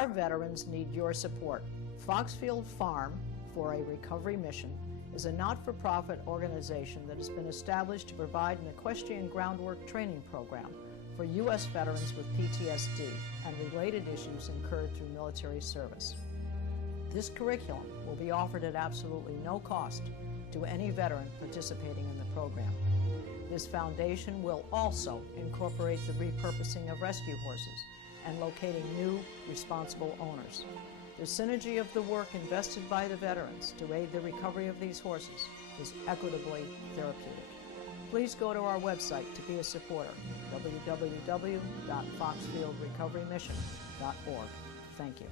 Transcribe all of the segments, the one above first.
Our veterans need your support. Foxfield Farm for a Recovery Mission is a not-for-profit organization that has been established to provide an equestrian groundwork training program for U.S. veterans with PTSD and related issues incurred through military service. This curriculum will be offered at absolutely no cost to any veteran participating in the program. This foundation will also incorporate the repurposing of rescue horses and locating new, responsible owners. The synergy of the work invested by the veterans to aid the recovery of these horses is equitably therapeutic. Please go to our website to be a supporter, www.foxfieldrecoverymission.org. Thank you.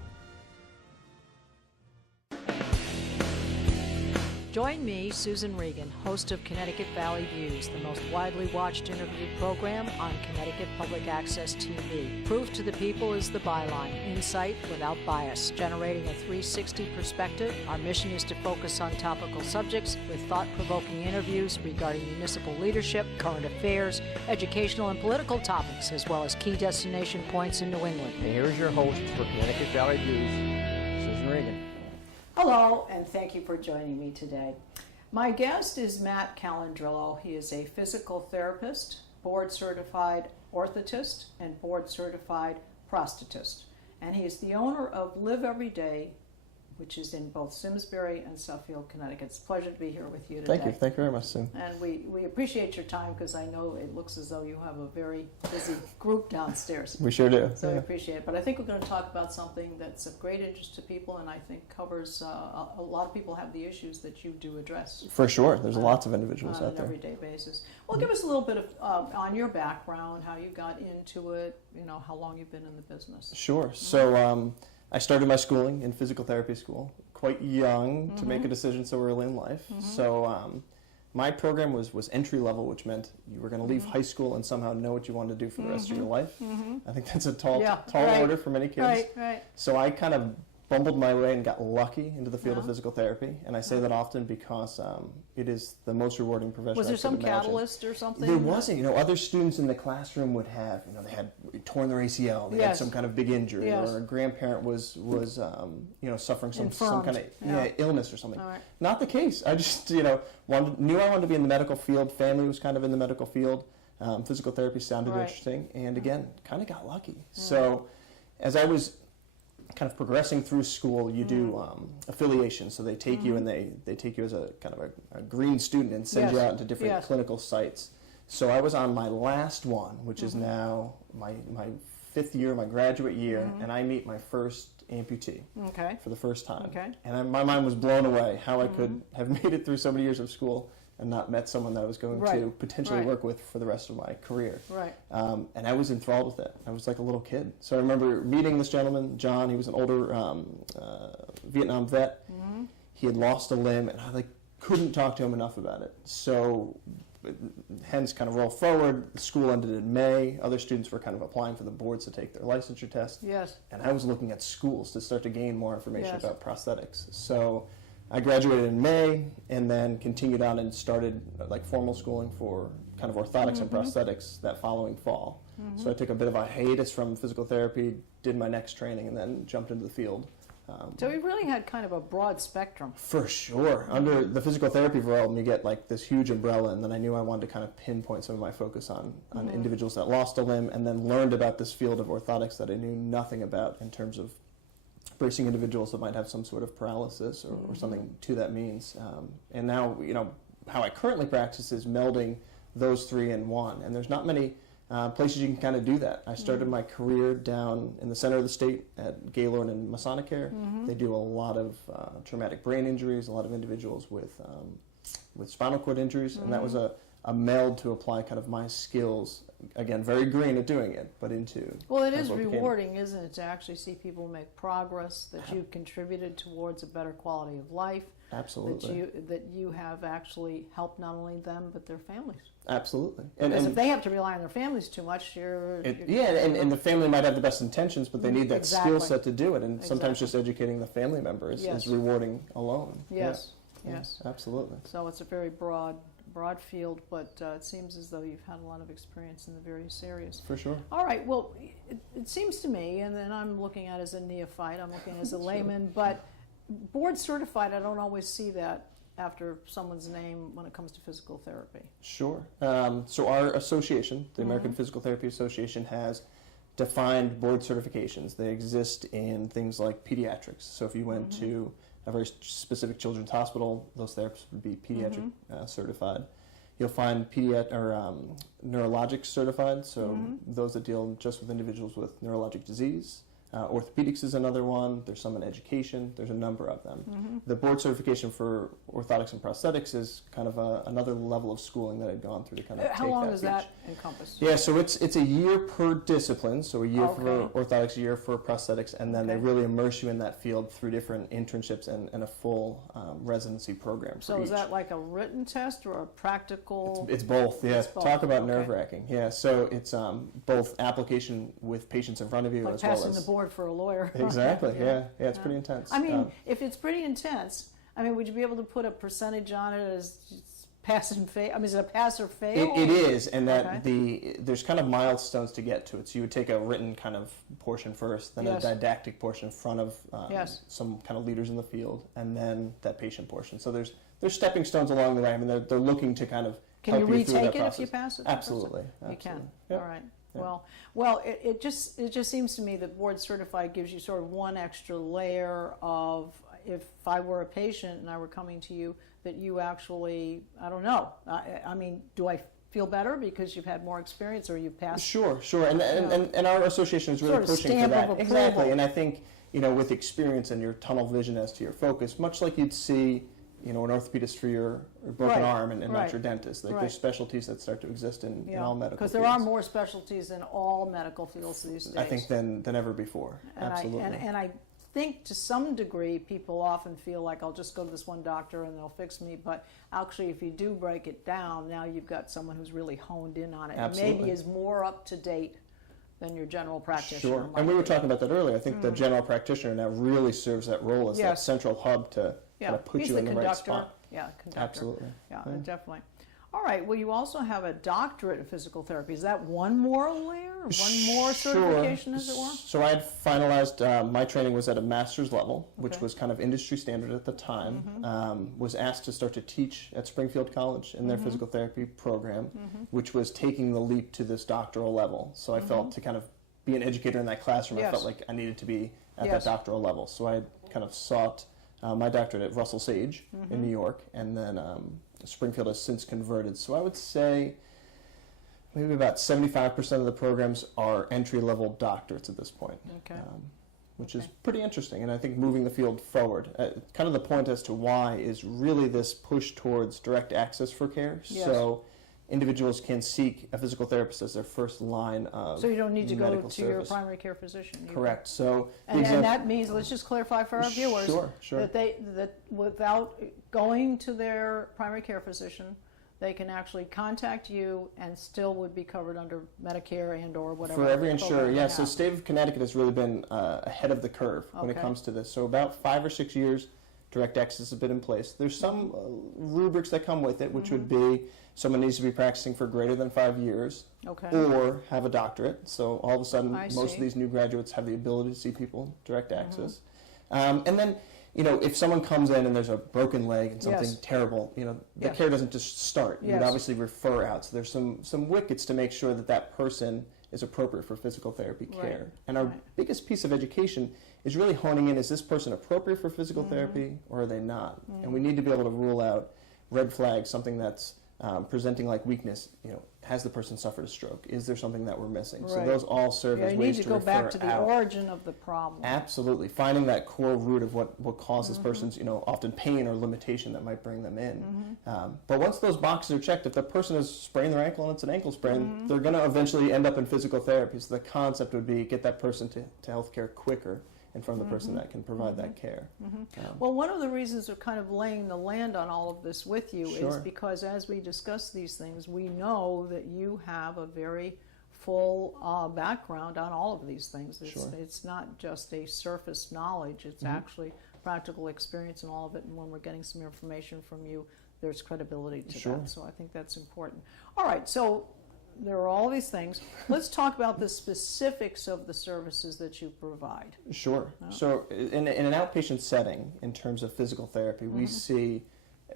Join me, Susan Regan, host of Connecticut Valley Views, the most widely watched interview program on Connecticut Public Access TV. Proof to the people is the byline. Insight without bias, generating a 360 perspective. Our mission is to focus on topical subjects with thought-provoking interviews regarding municipal leadership, current affairs, educational and political topics, as well as key destination points in New England. And here's your host for Connecticut Valley Views, Susan Regan. Hello, and thank you for joining me today. My guest is Matt Calandrillo. He is a physical therapist, board-certified orthotist, and board-certified prosthetist. And he is the owner of Live Every Day, which is in both Simsbury and Suffield, Connecticut. It's a pleasure to be here with you today. Thank you. Thank you very much, Sue. And we appreciate your time because I know it looks as though you have a very busy group downstairs. We sure do. So I appreciate it. But I think we're going to talk about something that's of great interest to people and I think covers, a lot of people have the issues that you do address. For sure. There's lots of individuals out there. On an everyday basis. Well, give us a little bit of on your background, how you got into it, how long you've been in the business. Sure. So I started my schooling in physical therapy school quite young to make a decision so early in life. So my program was entry level, which meant you were going to leave high school and somehow know what you wanted to do for the rest of your life. I think that's a tall order for many kids. Right. So I kind of bumbled my way and got lucky into the field of physical therapy. And I say that often because it is the most rewarding profession. Was there I could some imagine. Catalyst or something? There wasn't. Other students in the classroom would have, they had torn their ACL, they had some kind of big injury, or a grandparent was suffering some kind of illness or something. Right. Not the case. I just, knew I wanted to be in the medical field. Family was kind of in the medical field. Physical therapy sounded interesting, and again, kind of got lucky. So, as I was kind of progressing through school, you do affiliation. So they take you and they take you as a kind of a green student and send you out into different clinical sites. So I was on my last one, which is now my fifth year, my graduate year, and I meet my first amputee for the first time. And my mind was blown away how I could have made it through so many years of school and not met someone that I was going to potentially work with for the rest of my career. And I was enthralled with it. I was like a little kid. So I remember meeting this gentleman, John. He was an older Vietnam vet. He had lost a limb, and I couldn't talk to him enough about it. So hence kind of roll forward. The school ended in May. Other students were kind of applying for the boards to take their licensure test. And I was looking at schools to start to gain more information about prosthetics. So I graduated in May and then continued on and started formal schooling for kind of orthotics and prosthetics that following fall. So I took a bit of a hiatus from physical therapy, did my next training, and then jumped into the field. So we really had kind of a broad spectrum. For sure. Under the physical therapy realm, you get this huge umbrella, and then I knew I wanted to kind of pinpoint some of my focus on individuals that lost a limb, and then learned about this field of orthotics that I knew nothing about in terms of bracing individuals that might have some sort of paralysis or something to that means. And now, how I currently practice is melding those three in one. And there's not many places you can kind of do that. I started my career down in the center of the state at Gaylord and Massonicare. They do a lot of traumatic brain injuries, a lot of individuals with spinal cord injuries, and that was a meld to apply kind of my skills, again, very green at doing it, but into... Well, it is rewarding, isn't it, to actually see people make progress, that you contributed towards a better quality of life. Absolutely. That you have actually helped not only them, but their families. Absolutely. Because if they have to rely on their families too much, and the family might have the best intentions, but they need that skill set to do it, and sometimes just educating the family member is rewarding alone. Yes. Absolutely. So it's a very broad broad field, but it seems as though you've had a lot of experience in the various areas. For sure. All right, well, it seems to me, and then I'm looking at it as a neophyte, I'm looking as a layman, but board certified, I don't always see that after someone's name when it comes to physical therapy. Sure. So our association, the American Physical Therapy Association, has defined board certifications. They exist in things like pediatrics. So if you went to a very specific children's hospital, those therapists would be pediatric certified. You'll find neurologic certified, so those that deal just with individuals with neurologic disease. Orthopedics is another one. There's some in education. There's a number of them. The board certification for orthotics and prosthetics is kind of another level of schooling that I've gone through to kind of How take long that does reach. that encompass? Yeah, so it's a year per discipline, so a year Okay. for orthotics, a year for prosthetics, and then they Okay. really immerse you in that field through different internships and a full residency program for So is each. that like a written test or a practical? It's both, yeah. It's both, Talk about okay. nerve-wracking. Yeah, so it's both application with patients in front of you Like as well passing as... the board for a lawyer. Exactly, yeah. It's pretty intense. I mean, if it's pretty intense, I mean, would you be able to put a percentage on it as pass and fail? I mean, is it a pass or fail? It is, and that Okay. there's kind of milestones to get to it. So you would take a written kind of portion first, then Yes. a didactic portion in front of Yes. some kind of leaders in the field, and then that patient portion. So there's stepping stones along the way. I mean, they're looking to kind of Can you help you through that retake it if process. you pass it? the first time? Absolutely, You can. absolutely. Yep. All right. Yeah. Well, it just seems to me that board certified gives you sort of one extra layer of, if I were a patient and I were coming to you, that you actually, I don't know. I mean, do I feel better because you've had more experience or you've passed? Sure, and our association is really Sort of pushing for stamp that. of Exactly, approval. and I think with experience and your tunnel vision as to your focus, much like you'd see an orthopedist for your broken Right, arm and right, not your dentist. Like right. there's specialties that start to exist in all medical because fields. there are more specialties in all medical fields these days. I think than ever before. And Absolutely. and I think to some degree people often feel like I'll just go to this one doctor and they'll fix me, but actually if you do break it down, now you've got someone who's really honed in on it. And Absolutely. maybe is more up to date than your general practitioner. Sure, might and we were be. talking about that earlier. I think the general practitioner now really serves that role as that Yes. central hub to kind of put He's you the in the right conductor. spot. Yeah, conductor. Absolutely. Yeah, definitely. All right. Well, you also have a doctorate in physical therapy. Is that one more layer, one more certification, as it were? So I had finalized, my training was at a master's level, which Okay. was kind of industry standard at the time. Was asked to start to teach at Springfield College in their physical therapy program, which was taking the leap to this doctoral level. So I felt to kind of be an educator in that classroom, I Yes. felt like I needed to be at Yes. that doctoral level. So I kind of sought my doctorate at Russell Sage in New York, and then Springfield has since converted. So I would say maybe about 75% of the programs are entry-level doctorates at this point, Okay. which is pretty interesting. And I think moving the field forward, kind of the point as to why is really this push towards direct access for care. Yes. So individuals can seek a physical therapist as their first line of So you don't need to go medical to your service. primary care physician. You- Correct. So the And exam- that means, let's just clarify for our viewers, Sure. that without going to their primary care physician, they can actually contact you and still would be covered under Medicare and or whatever. For every program insurer, they yes. So have. state of Connecticut has really been ahead of the curve when it Okay. comes to this. So about 5 or 6 years, direct access has been in place. There's some rubrics that come with it, which would be someone needs to be practicing for greater than 5 years Okay. or have a doctorate. So all of a sudden, I most see. of these new graduates have the ability to see people direct access. And then, if someone comes in and there's a broken leg and something Yes. terrible, the Yes. care doesn't just start. You would Yes. obviously refer out. So there's some wickets to make sure that that person is appropriate for physical therapy Right. care. And our Right. biggest piece of education is really honing in, is this person appropriate for physical Mm-hmm. therapy or are they not? And we need to be able to rule out red flags, something that's presenting like weakness. Has the person suffered a stroke? Is there something that we're missing? So Right. those all serve Yeah, as you ways need to to go back refer to the out. origin of the problem. Absolutely. Finding that core root of what causes Mm-hmm. person's, often pain or limitation that might bring them in. Mm-hmm. But once those boxes are checked, if the person has sprained their ankle and it's an ankle sprain, Mm-hmm. they're going to eventually end up in physical therapy. So the concept would be get that person to healthcare quicker in front of the person that can provide that care. Well, one of the reasons we're kind of laying the land on all of this with you is Sure. because as we discuss these things, we know that you have a very full background on all of these things. Sure. It's not just a surface knowledge, it's actually practical experience in all of it. And when we're getting some information from you, there's credibility to Sure. that. So I think that's important. All right, so there are all these things. Let's talk about the specifics of the services that you provide. Sure. So in an outpatient setting, in terms of physical therapy, we see,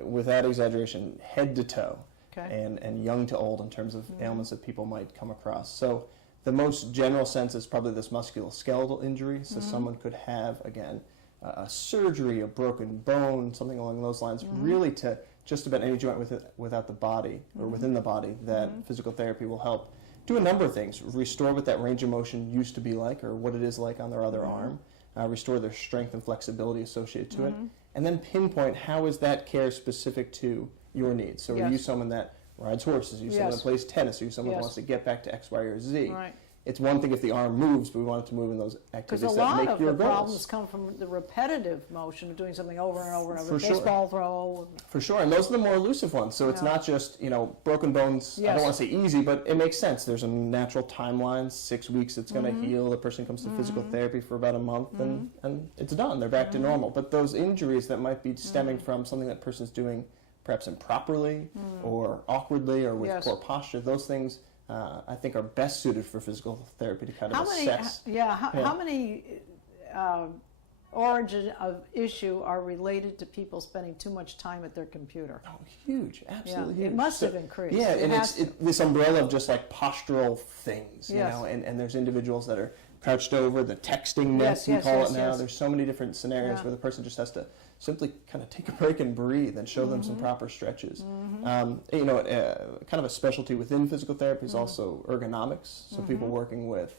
without exaggeration, head to toe, Okay. and young to old in terms of ailments that people might come across. So the most general sense is probably this musculoskeletal injury. So someone could have, again, a surgery, a broken bone, something along those lines, really to just about any joint without the body or within the body, that physical therapy will help do a number of things. Restore what that range of motion used to be like, or what it is like on their other arm. Restore their strength and flexibility associated to it. And then pinpoint how is that care specific to your needs. So are you someone that rides horses? Are you someone that plays tennis? Are you someone who wants to get back to X, Y, or Z? Right. It's one thing if the arm moves, but we want it to move in those Because a activities that lot make of your the goals. problems come from the repetitive motion of doing something over and over and over. For sure. Baseball throw. For sure, and those are the more elusive ones. So it's not just, broken bones. I don't want to say easy, but it makes sense. There's a natural timeline, 6 weeks it's going to heal. The person comes to physical therapy for about a month, and it's done. They're back to normal. But those injuries that might be stemming from something that person's doing perhaps improperly or awkwardly or with poor posture, those things I think are best suited for physical therapy to kind of assess. How many origin of issue are related to people spending too much time at their computer? Oh, huge, absolutely huge. It must have increased. Yeah, and it's this umbrella of just like postural things, you know, and there's individuals that are crouched over, the texting myth, we call it now. There's so many different scenarios where the person just has to simply kind of take a break and breathe and show them some proper stretches. Kind of a specialty within physical therapy is also ergonomics, so people working with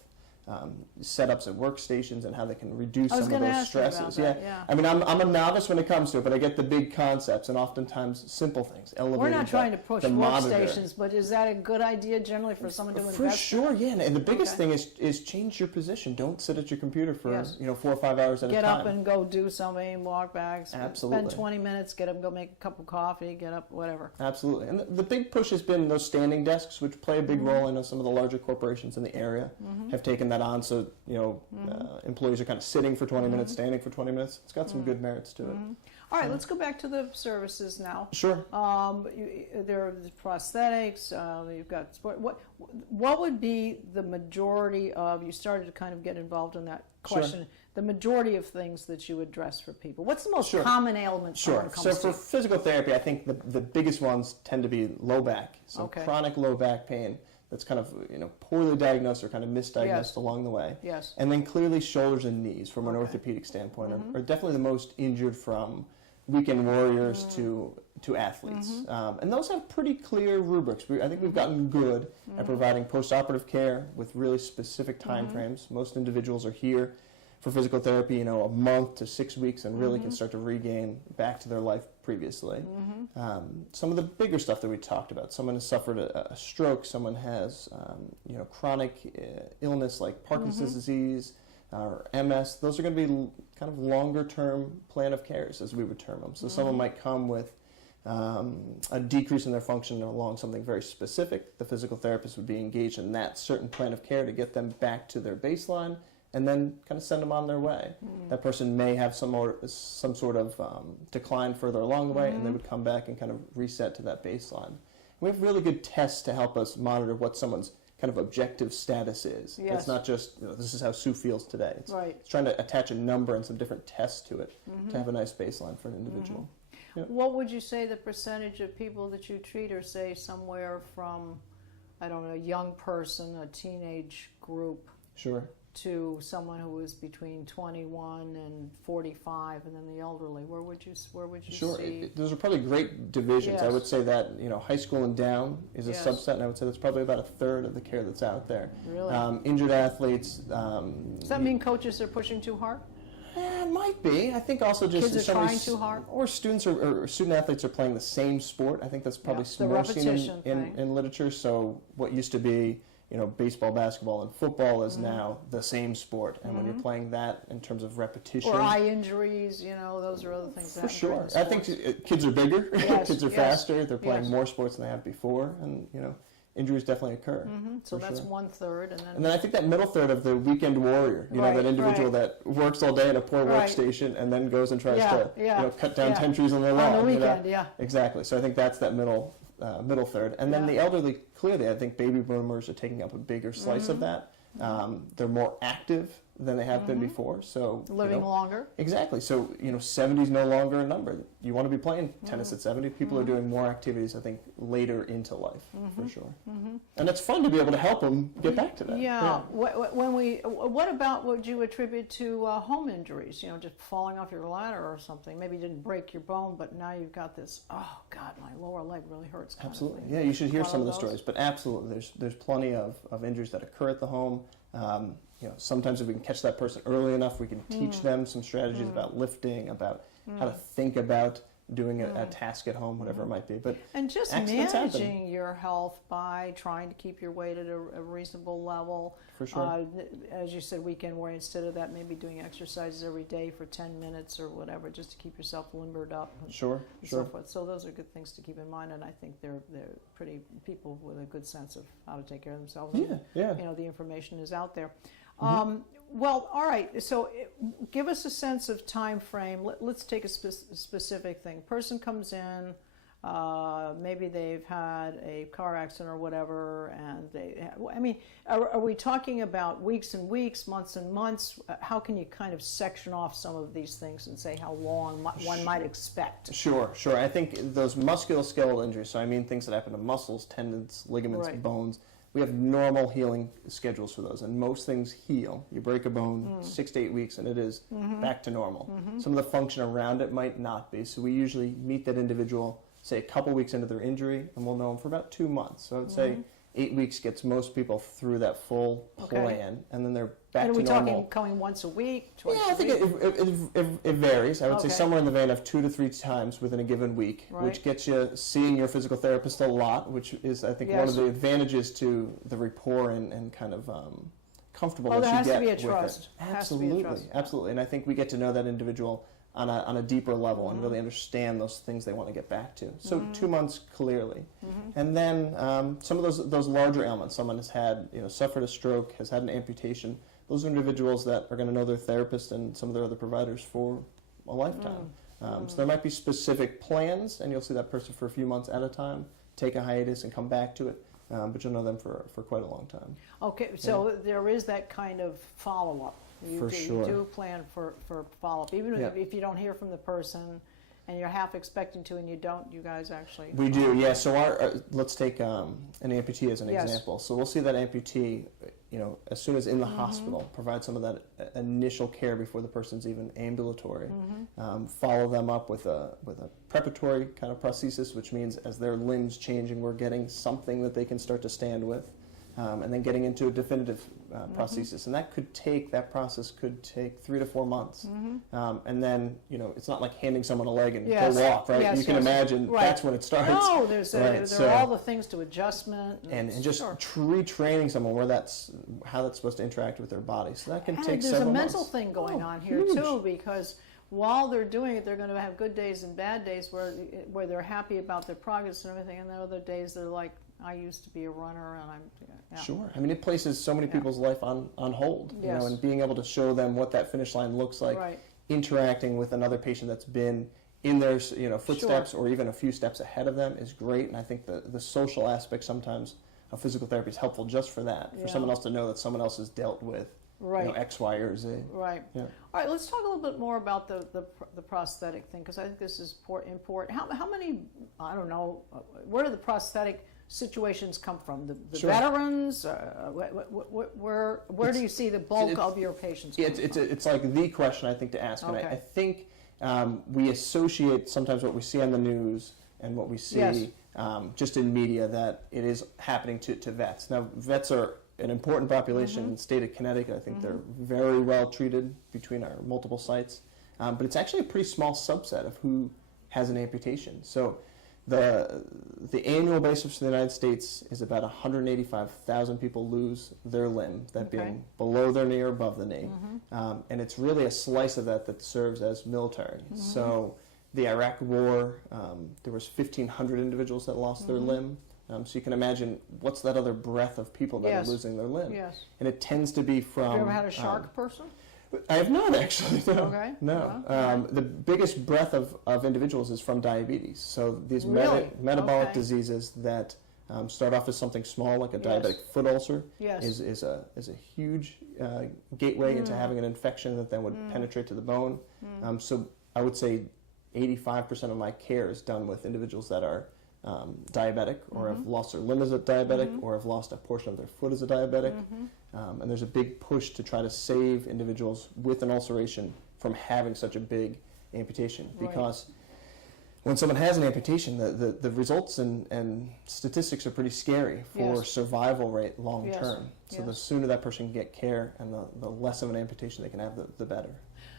setups at workstations and how they can reduce some of those stresses. I mean, I'm a novice when it comes to it, but I get the big concepts and oftentimes simple things. We're not trying to push workstations, but is that a good idea generally for someone to invest? For sure, yeah. And the biggest thing is change your position. Don't sit at your computer for 4 or 5 hours at a time. Get up and go do something, walk back, Absolutely. Spend 20 minutes, get up, go make a cup of coffee, get up, whatever. Absolutely. And the big push has been those standing desks, which play a big role. I know some of the larger corporations in the area have taken that on. So, employees are kind of sitting for 20 minutes, standing for 20 minutes. It's got some good merits to it. All right, let's go back to the services now. Sure. There are prosthetics, you've got sport. What would be the majority of, you started to kind of get involved in that question, the majority of things that you address for people? What's the most common ailment someone comes to? So for physical therapy, I think the biggest ones tend to be low back. So chronic low back pain that's kind of poorly diagnosed or kind of misdiagnosed along the way. Yes. And then clearly shoulders and knees from an orthopedic standpoint are definitely the most injured, from weekend warriors to athletes. And those have pretty clear rubrics. I think we've gotten good at providing postoperative care with really specific time frames. Most individuals are here for physical therapy, a month to 6 weeks, and really can start to regain back to their life previously. Some of the bigger stuff that we talked about, someone has suffered a stroke, someone has chronic illness like Parkinson's disease or MS, those are going to be kind of longer term plan of cares, as we would term them. So someone might come with a decrease in their function along something very specific. The physical therapist would be engaged in that certain plan of care to get them back to their baseline, and then kind of send them on their way. That person may have some sort of decline further along the way, and they would come back and kind of reset to that baseline. We have really good tests to help us monitor what someone's kind of objective status is. Yes. It's not just, this is how Sue feels today. It's trying to attach a number and some different tests to it to have a nice baseline for an individual. Yep. What would you say the percentage of people that you treat are, say, somewhere from, I don't know, a young person, a teenage group, Sure. to someone who is between 21 and 45, and then the elderly? Where would you Sure. see? Those are probably great divisions. I Yes. would say that high school and down is a Yes. subset, and I would say that's probably about a third of the care that's out there. Really? Injured athletes. Does that mean coaches are pushing too hard? It might be. I think also just Kids are trying too hard? or students or student athletes are playing the same sport. I think that's probably the more seen repetition thing. in literature. So what used to be baseball, basketball, and football is now the same sport. And when you're playing that in terms of repetition. Or eye injuries, those are other things. For sure. I think kids are bigger. Yes, Kids are yes, faster. They're playing yes. more sports than they have before. And, injuries definitely occur. So for that's sure. 1/3, and And then I think that middle third of the weekend warrior, you know, Right, that individual right. that works all day in a poor Right. workstation and then goes and tries Yeah, to yeah, you know, cut down yeah. 10 trees on their lawn. on the you know? weekend, yeah. Exactly. So I think that's that middle third. And then Yeah. the elderly, clearly, I think baby boomers are taking up a bigger slice of that. They're more active than they have been before. So you Living know, longer. exactly. So, you know, 70 is no longer a number. You want to be playing tennis at 70. People are doing more activities, I think, later into life, for sure. And it's fun to be able to help them get back to that. Yeah. What about would you attribute to home injuries? You know, just falling off your ladder or something. Maybe you didn't break your bone, but now you've got this, oh, God, my lower leg really hurts. kind of Absolutely. thing. Yeah, you should hear One some of of the those? stories. But absolutely, there's plenty of injuries that occur at the home. You know, sometimes if we can catch that person early enough, we can teach them some strategies about lifting, about how to think about doing a task at home, whatever it might be. But And just accidents happen. managing your health by trying to keep your weight at a reasonable level. For sure. As you said, weekend warrior, instead of that, maybe doing exercises every day for 10 minutes or whatever, just to keep yourself limbered up. And Sure, and sure. so forth. So those are good things to keep in mind, and I think they're pretty people with a good sense of how to take care of themselves. Yeah, yeah. You know, the information is out there. Well, all right. So, give us a sense of time frame. Let's take a specific thing. Person comes in. Maybe they've had a car accident or whatever, and I mean, are we talking about weeks and weeks, months and months? How can you kind of section off some of these things and say how long one might expect? Sure, sure. I think those musculoskeletal injuries, so I mean things that happen to muscles, tendons, ligaments, Right. bones, we have normal healing schedules for those, and most things heal. You break a bone, 6 to 8 weeks, and it is back to normal. Some of the function around it might not be, so we usually meet that individual, say, a couple weeks into their injury, and we'll know them for about 2 months. So I would say 8 weeks gets most people through that full Okay. plan, and then they're back And are to we normal. talking coming once a week, twice Yeah, I a think week? it varies. I would say Okay. somewhere in the vein of 2 to 3 times within a given week, Right. which gets you seeing your physical therapist a lot, which is, I think, one Yes. of the advantages to the rapport and kind of comfortableness there you has to get be a with trust. it. Has to be a Absolutely, trust. absolutely. And I think we get to know that individual on a deeper level and really understand those things they want to get back to. So 2 months clearly, and then some of those larger ailments. Someone has had, you know, suffered a stroke, has had an amputation. Those are individuals that are going to know their therapist and some of their other providers for a lifetime. So there might be specific plans, and you'll see that person for a few months at a time, take a hiatus and come back to it, but you'll know them for quite a long time. Okay, so there is that kind of follow-up. For sure. You do plan for follow-up, even Yeah. if you don't hear from the person and you're half expecting to and you don't, you guys actually... We do, yeah. So let's take an amputee as an Yes. example. So we'll see that amputee, you know, as soon as in the hospital, provide some of that initial care before the person's even ambulatory. Follow them up with a preparatory kind of prosthesis, which means as their limbs changing, we're getting something that they can start to stand with, and then getting into a definitive prosthesis. And that process could take 3 to 4 months. And then, you know, it's not like handing someone a leg and Yes. go walk, right? Yes, You can yes. imagine Right. that's when it starts. No, there Right, are all the things to adjustment. and just Sure. retraining someone how that's supposed to interact with their body. So that can And take there's several a mental months. thing going Oh, on here huge. too, because while they're doing it, they're going to have good days and bad days where they're happy about their progress and everything, and then other days they're like, I used to be a runner, and yeah. Sure. I mean, it places so many people's life on hold, you Yes. know, and being able to show them what that finish line looks like, Right. interacting with another patient that's been in their, you know, footsteps or even a few steps ahead of them is great. And I think the social aspect sometimes of physical therapy is helpful just for that, for Yeah. someone else to know that someone else has dealt with, Right. you know, X, Y, or Z. Right. Yeah. All right, let's talk a little bit more about the prosthetic thing, because I think this is important. How many, I don't know, where do the prosthetic situations come from? The Sure. veterans? Where do you see the bulk of your patients Yeah, coming from? it's like the question I think to ask, and Okay. I think we associate sometimes what we see on the news and what we see Yes. just in media that it is happening to vets. Now, vets are an important population in the state of Connecticut. I think they're very well treated between our multiple sites, but it's actually a pretty small subset of who has an amputation. So the annual basis for the United States is about 185,000 people lose their limb, that Okay. being below their knee or above the knee. And it's really a slice of that serves as military. So the Iraq War, there was 1,500 individuals that lost their limb. So you can imagine what's that other breath of people that Yes. are losing their limb. Yes. And it tends to be from... Have you ever had a shark person? I have not actually, no. Okay. No. Well, The biggest breath of individuals is from diabetes. So these Really? metabolic Okay. diseases that start off as something small, like a Yes. diabetic foot ulcer, Yes. is a huge gateway into having an infection that then would penetrate to the bone. So I would say 85% of my care is done with individuals that are diabetic, or have lost their limb as a diabetic, or have lost a portion of their foot as a diabetic. And there's a big push to try to save individuals with an ulceration from having such a big amputation. Right. Because when someone has an amputation, the results and statistics are pretty scary for Yes. survival rate long Yes. term. So the Yes. sooner that person can get care and the less of an amputation they can have, the better.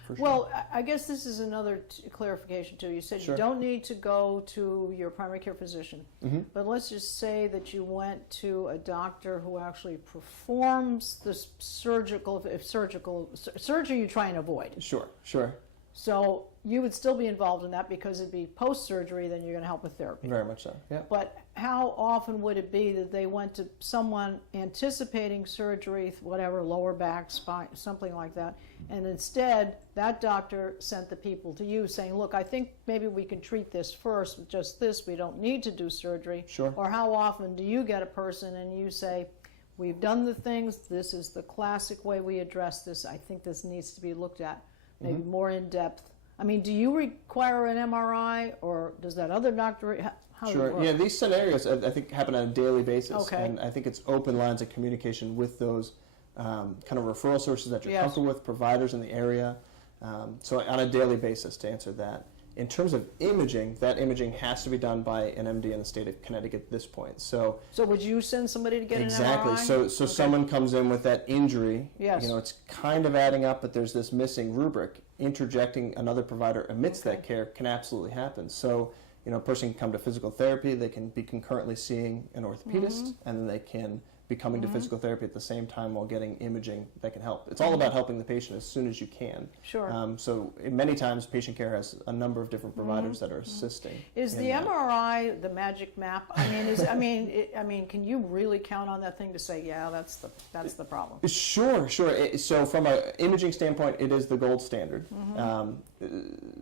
For sure. Well, I guess this is another clarification too. You said Sure. you don't need to go to your primary care physician, but let's just say that you went to a doctor who actually performs the surgery you try and avoid. Sure. So you would still be involved in that because it'd be post-surgery, then you're going to help with therapy. Very much so, yeah. But how often would it be that they went to someone anticipating surgery, whatever, lower back, spine, something like that, and instead that doctor sent the people to you saying, look, I think maybe we can treat this first with just this, we don't need to do surgery. Sure. Or how often do you get a person and you say, we've done the things, this is the classic way we address this, I think this needs to be looked at, maybe more in depth. I mean, do you require an MRI, or does that other doctor? How does it Sure. work? Yeah, these scenarios I think happen on a daily basis, Okay. and I think it's open lines of communication with those kind of referral sources that you're Yes. comfortable with, providers in the area. So on a daily basis, to answer that. In terms of imaging, that imaging has to be done by an MD in the state of Connecticut at this point. So would you send somebody to get exactly. an MRI? So Okay. someone comes in with that injury. Yes. You know, it's kind of adding up, but there's this missing rubric. Interjecting another provider amidst that care can absolutely happen. So, you know, a person can come to physical therapy. They can be concurrently seeing an orthopedist, and then they can be coming to physical therapy at the same time while getting imaging that can help. It's all about helping the patient as soon as you can. Sure. So many times patient care has a number of different providers that are assisting. Is in the that. MRI the magic map? I mean, can you really count on that thing to say, yeah, that's the problem? Sure. So from an imaging standpoint, it is the gold standard.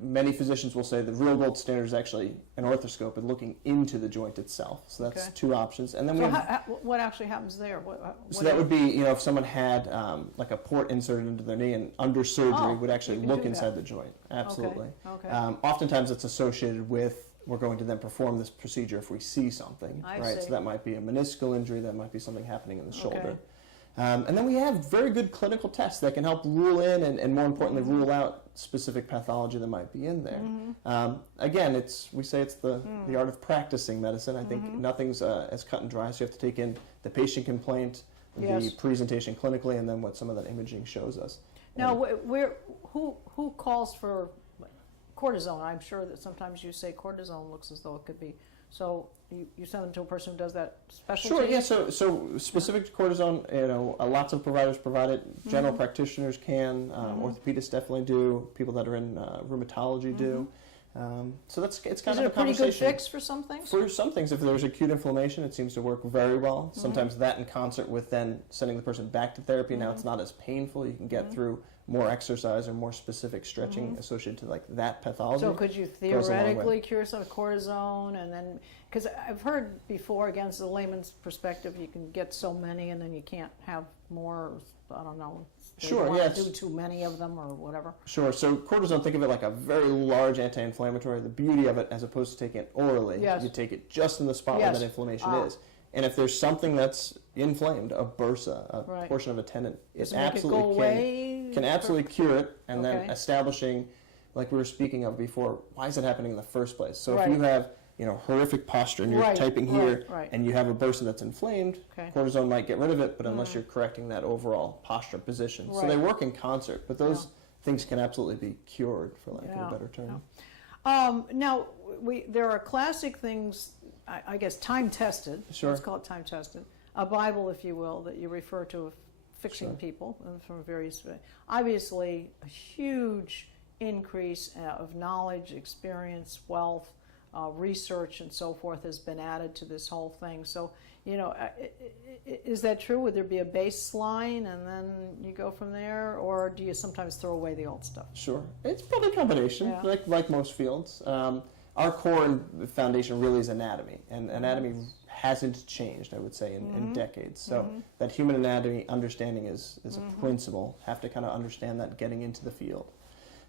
Many physicians will say the real gold standard is actually an orthoscope and looking into the joint itself. So that's Okay. two options. And then So we have, what actually happens there? so that would be, you know, if someone had like a port inserted into their knee and under surgery Oh, would actually you can look do inside that. the joint. Absolutely. Okay. Oftentimes it's associated with we're going to then perform this procedure if we see something, I right? see. So that might be a meniscal injury, that might be something happening in the shoulder. Okay. And then we have very good clinical tests that can help rule in and more importantly, rule out specific pathology that might be in there. Again, we say it's the art of practicing medicine. I think nothing's as cut and dry, so you have to take in the patient complaint, Yes. the presentation clinically, and then what some of that imaging shows us. Now, who calls for cortisone? I'm sure that sometimes you say cortisone looks as though it could be. So you send them to a person who does that specialty? Sure, yeah, so specific to cortisone, you know, lots of providers provide it. General practitioners can, orthopedists definitely do, people that are in rheumatology do. So it's kind Is of it a a pretty good conversation. fix for some things? For some things, if there's acute inflammation, it seems to work very well. Sometimes that in concert with then sending the person back to therapy, now it's not as painful. You can get through more exercise or more specific stretching associated to like that pathology. So could you goes a long way. theoretically cure some cortisone and then, because I've heard before, against the layman's perspective, you can get so many and then you can't have more, I don't know. They Sure, want yeah, to do it's- too many of them or whatever. Sure. So cortisone, think of it like a very large anti-inflammatory. The beauty of it, as opposed to taking it orally, Yes. you take it just in the spot Yes. where that inflammation Ah. is. And if there's something that's inflamed, a bursa, a Right. portion of a tendon, Does it it make it absolutely go can, away? can absolutely cure it. And then Okay. establishing, like we were speaking of before, why is it happening in the first place? So Right. if you have, you know, horrific posture and you're Right, typing right, here right. and you have a bursa that's inflamed, Okay. cortisone might get rid of it, but unless you're correcting that overall posture position. So they Right. work in concert, but those things can absolutely be cured, for lack of Yeah, a better term. Now, there are classic things, I guess, time-tested. Sure. Let's call it time-tested. A Bible, if you will, that you refer to of fixing Sure. people from various. Obviously, a huge increase of knowledge, experience, wealth, research and so forth has been added to this whole thing. So, you know, is that true? Would there be a baseline and then you go from there, or do you sometimes throw away the old stuff? Sure, it's probably a combination, Yeah. like most fields. Our core and foundation really is anatomy, and anatomy hasn't changed, I would say, in decades. So that human anatomy understanding is a principle. Have to kind of understand that getting into the field.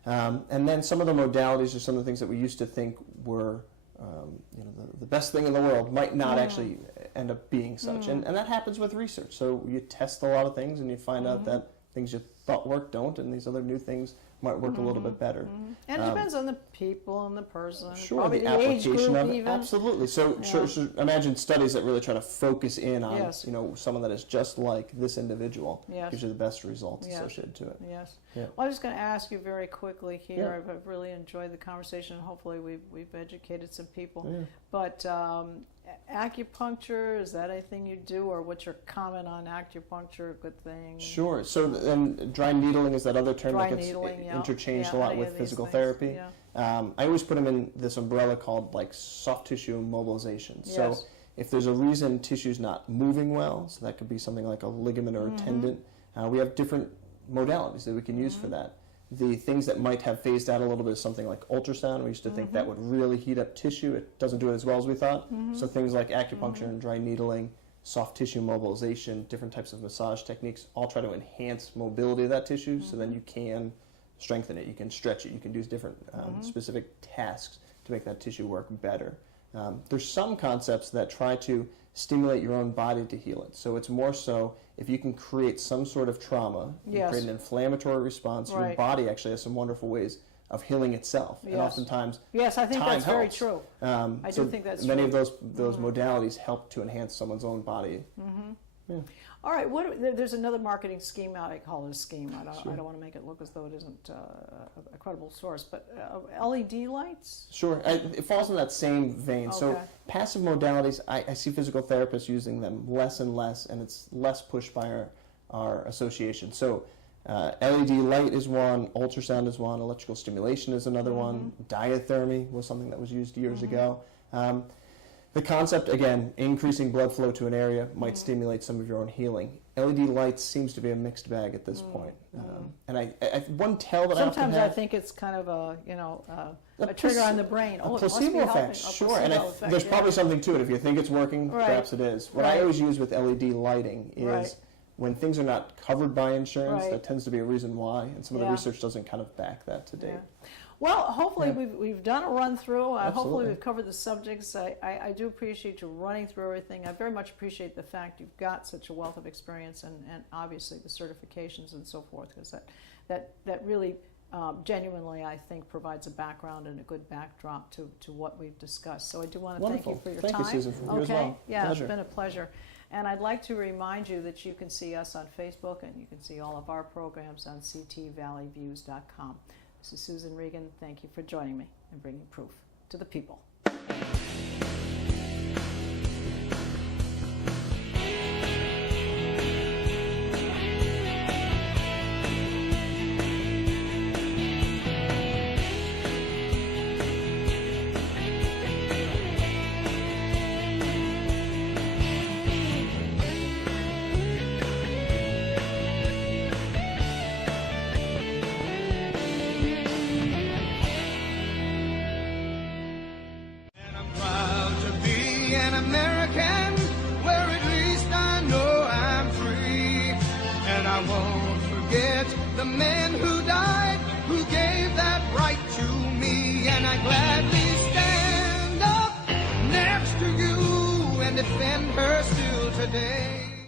And then some of the modalities or some of the things that we used to think were you know, the best thing in the world might not actually end up being such. And that happens with research. So you test a lot of things and you find out that things you thought worked don't, and these other new things might work a little bit better. And it depends on the people and the person. Sure, probably the age application group of it, even. absolutely. So, so imagine studies that really try to focus in on, Yes. you know, someone that is just like this individual. Yes. Gives you the best results Yes. associated to it. Yes. Yeah. Well, I was going to ask you very quickly here. Yeah. I've really enjoyed the conversation. Hopefully, we've educated some people. Yeah. But acupuncture, is that anything you do, or what's your comment on acupuncture? A good thing? Sure. So, and dry needling is that other term Dry that gets needling, yeah. interchanged Yeah, a lot any with of these physical things, therapy. yeah. I always put them in this umbrella called like soft tissue mobilization. So, Yes. if there's a reason tissue's not moving well, so that could be something like a ligament or a tendon, we have different modalities that we can use for that. The things that might have phased out a little bit is something like ultrasound. We used to think that would really heat up tissue. It doesn't do it as well as we thought. So things like acupuncture and dry needling, soft tissue mobilization, different types of massage techniques, all try to enhance mobility of that tissue so then you can strengthen it, you can stretch it, you can do different specific tasks to make that tissue work better. There's some concepts that try to stimulate your own body to heal it. So it's more so if you can create some sort of trauma, you Yes. create an inflammatory response, your Right. body actually has some wonderful ways of healing itself. And Yes. oftentimes Yes, I think time that's very helps. true. I so do think that's many true. of those modalities help to enhance someone's own body. All right, there's another marketing scheme out. I call it a scheme. I don't want to make it look as though it isn't a credible source, but LED lights? Sure, it falls in that same vein. So Okay. passive modalities, I see physical therapists using them less and less, and it's less pushed by our association. So LED light is one, ultrasound is one, electrical stimulation is another one, diathermy was something that was used years ago. The concept, again, increasing blood flow to an area might stimulate some of your own healing. LED lights seems to be a mixed bag at this point. And one tell that Sometimes I I often have... think it's kind of a A trigger plac- on the brain. A Oh, it must be placebo helping. effect, A sure, and placebo effect, there's yeah. probably something to it. If you think it's working, Right. perhaps it is. What Right. I always use with LED lighting is Right. when things are not covered by insurance, Right. that tends to be a reason why, and some of the Yeah. research doesn't kind of back that to date. Yeah. Well, hopefully Yeah. we've done a run through. Hopefully Absolutely. we've covered the subjects. I do appreciate you running through everything. I very much appreciate the fact you've got such a wealth of experience and obviously the certifications and so forth, because that really genuinely, I think, provides a background and a good backdrop to what we've discussed. So I do want to thank Wonderful. you for your Thank you, time. Susan, for you as well. Yeah, Pleasure. it's been a pleasure. And I'd like to remind you that you can see us on Facebook and you can see all of our programs on ctvalleyviews.com. This is Susan Regan. Thank you for joining me and bringing proof to the people. And I'm proud to be an American, where at least I know I'm free. And I won't forget the men who died, who gave that right to me. And I gladly stand up next to you and defend her still today.